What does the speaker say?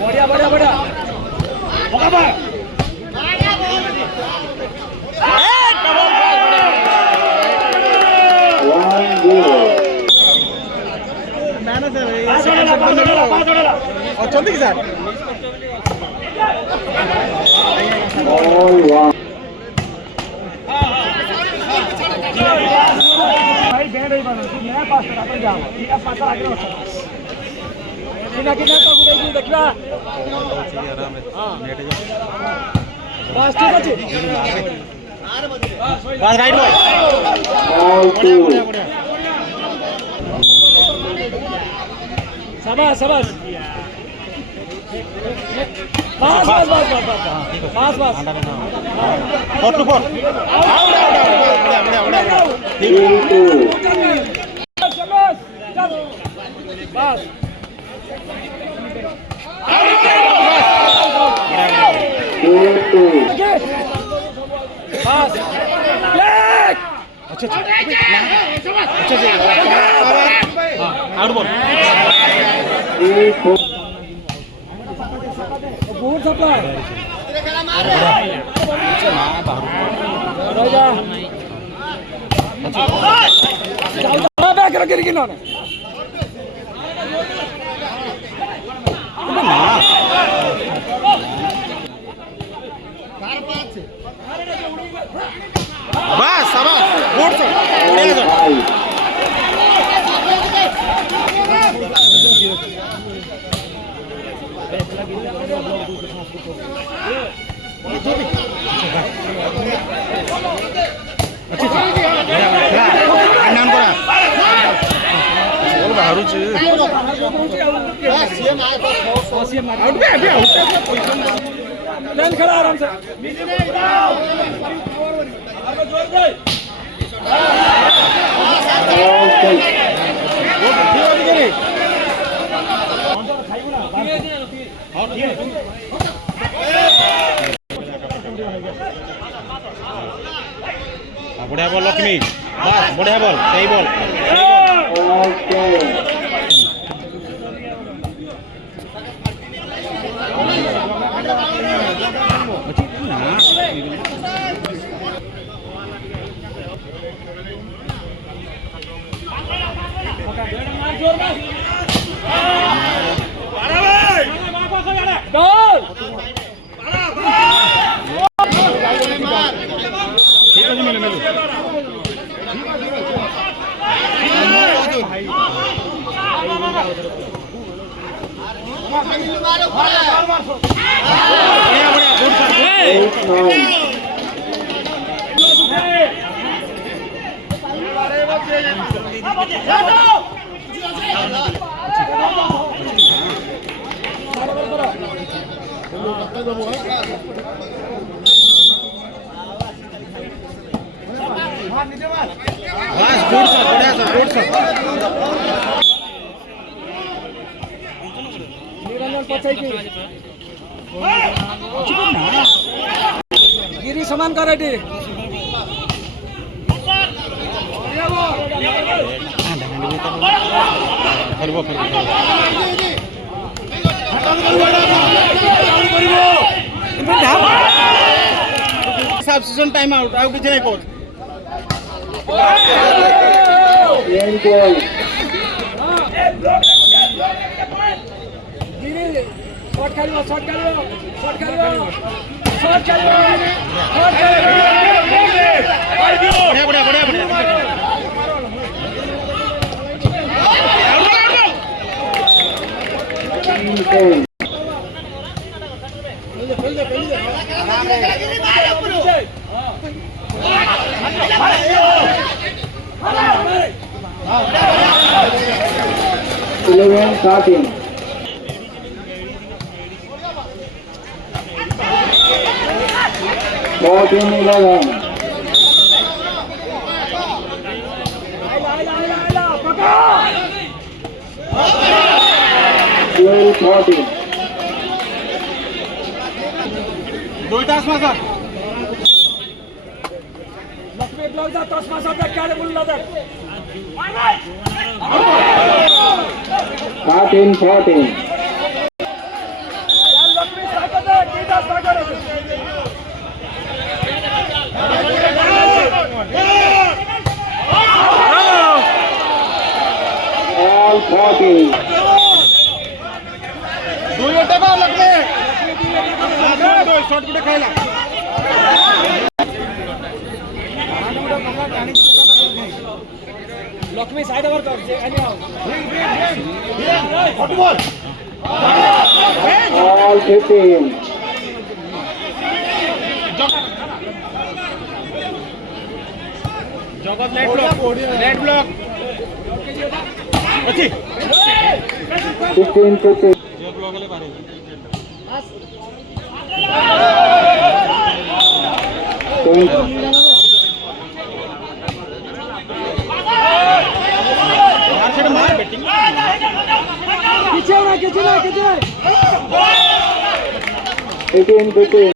बढ़िया बढ़िया बढ़िया चलती की सर भाई बैंड ही बनो तू मैं पास कर अपन जाओ ठीक है पास आगे बस किना किना तो गुडे की देखला हां नेट जा बस ठीक আছে बस राइट बॉल बढ़िया बढ़िया शाबाश शाबाश बस बस बस बस बस बस 4 to 4 बढ़िया बढ़िया शाबाश चल बस बस अच्छा आउट बॉल बहुत सप्लाई बैक रख गिर ना बस शाबाश गुड शॉट बढ़िया खड़ा आराम से बढ़िया बॉल लक्ष्मी बस बढ़िया बॉल सही बॉल गिरी समान कर सबस्टिट्यूशन टाइम आउट आउ किछ नहीं कोच गिरी शॉट खेलियो शॉट खेलियो शॉट खेलियो शॉट खेलियो शॉट खेलियो बढ़िया बढ़िया बढ़िया starting 14-11 12-14 দুইটা আসমাসা লক্ষ্মী ব্লক দা আসমাসা দা কারে বললা দা 13-14 शॉट कुठे खायला लक्ष्मी साइडवर करते आणि फुटबॉल All 15. जगत नेट ब्लॉक अच्छी 15-15. मार बैटिंग Again, 15.